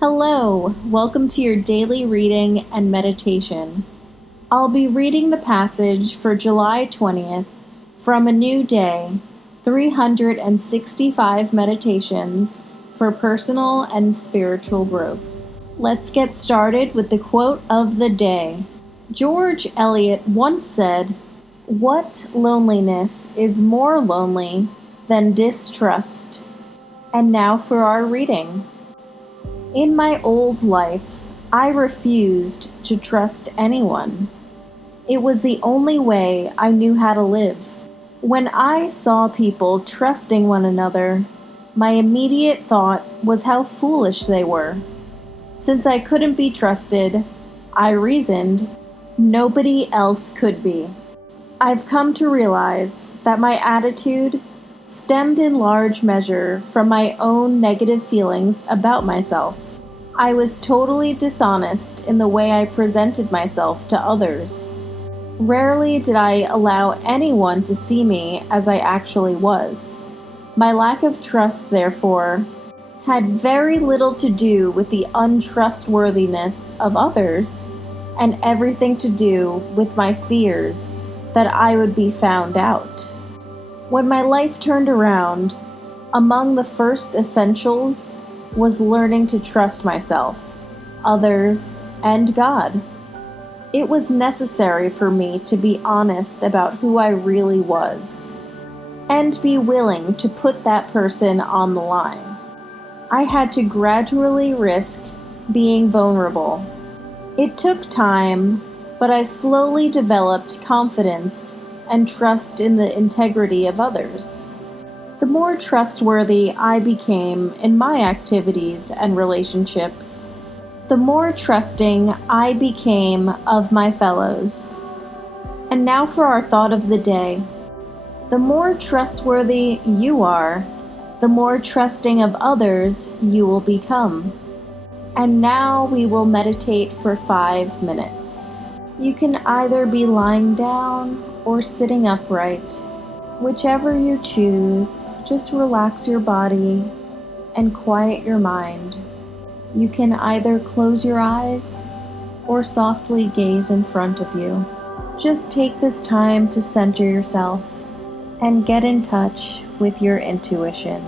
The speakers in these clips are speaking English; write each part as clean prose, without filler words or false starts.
Hello, welcome to your daily reading and meditation. I'll be reading the passage for July 20th from A New Day, 365 Meditations for Personal and Spiritual Growth. Let's get started with the quote of the day. George Eliot once said, "What loneliness is more lonely than distrust?" And now for our reading. In my old life, I refused to trust anyone. It was the only way I knew how to live. When I saw people trusting one another, my immediate thought was how foolish they were. Since I couldn't be trusted, I reasoned, nobody else could be. I've come to realize that my attitude stemmed in large measure from my own negative feelings about myself. I was totally dishonest in the way I presented myself to others. Rarely did I allow anyone to see me as I actually was. My lack of trust, therefore, had very little to do with the untrustworthiness of others, and everything to do with my fears that I would be found out. When my life turned around, among the first essentials was learning to trust myself, others, and God. It was necessary for me to be honest about who I really was, and be willing to put that person on the line. I had to gradually risk being vulnerable. It took time, but I slowly developed confidence and trust in the integrity of others. The more trustworthy I became in my activities and relationships, the more trusting I became of my fellows. And now for our thought of the day. The more trustworthy you are, the more trusting of others you will become. And now we will meditate for 5 minutes. You can either be lying down or sitting upright. Whichever you choose, just relax your body and quiet your mind. You can either close your eyes or softly gaze in front of you. Just take this time to center yourself and get in touch with your intuition.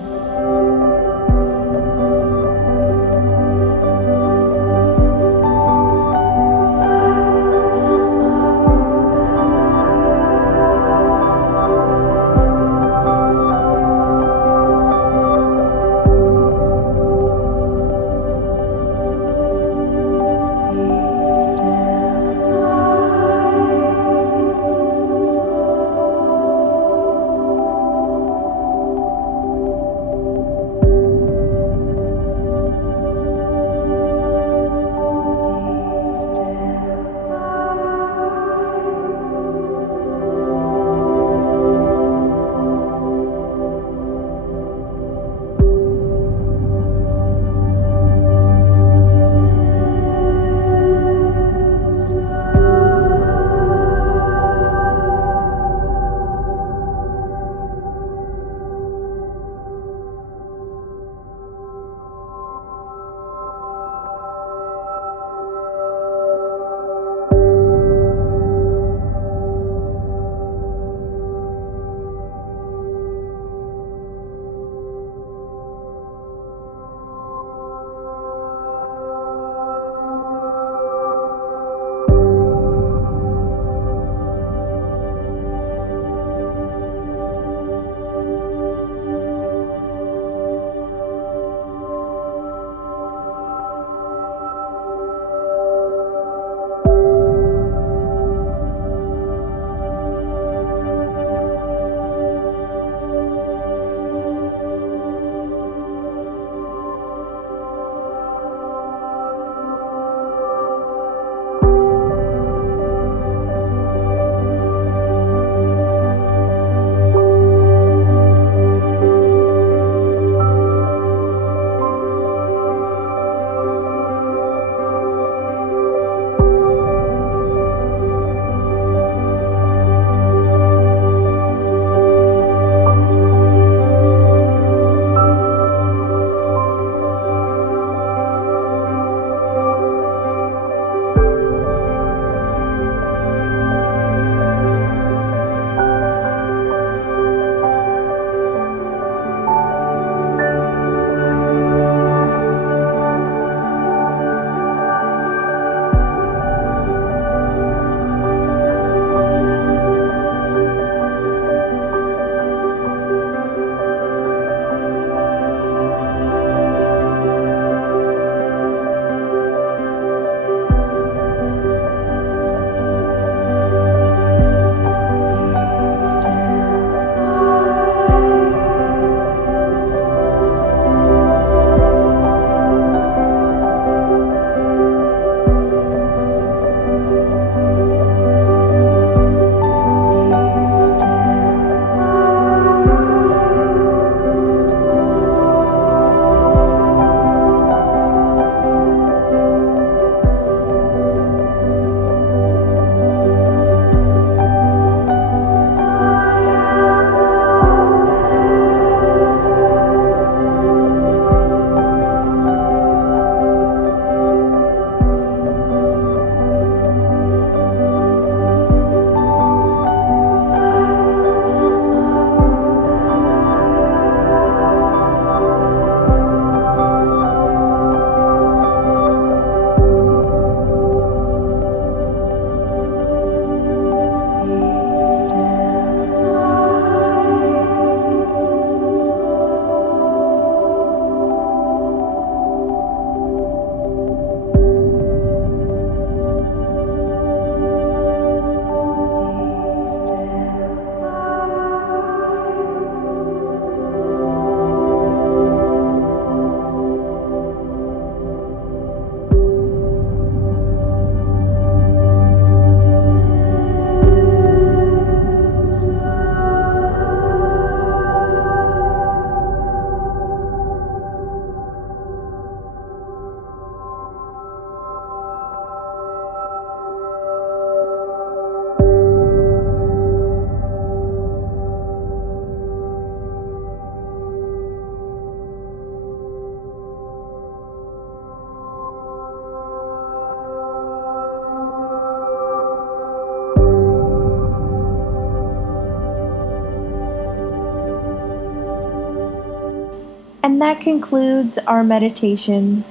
And that concludes our meditation.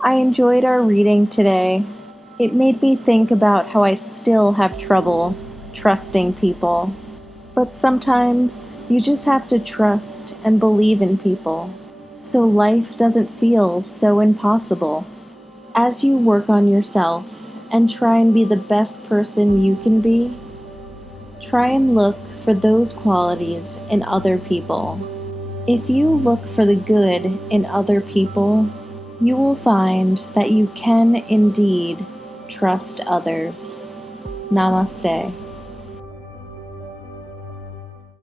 I enjoyed our reading today. It made me think about how I still have trouble trusting people. But sometimes you just have to trust and believe in people, so life doesn't feel so impossible. As you work on yourself and try and be the best person you can be, try and look for those qualities in other people. If you look for the good in other people, you will find that you can indeed trust others. Namaste.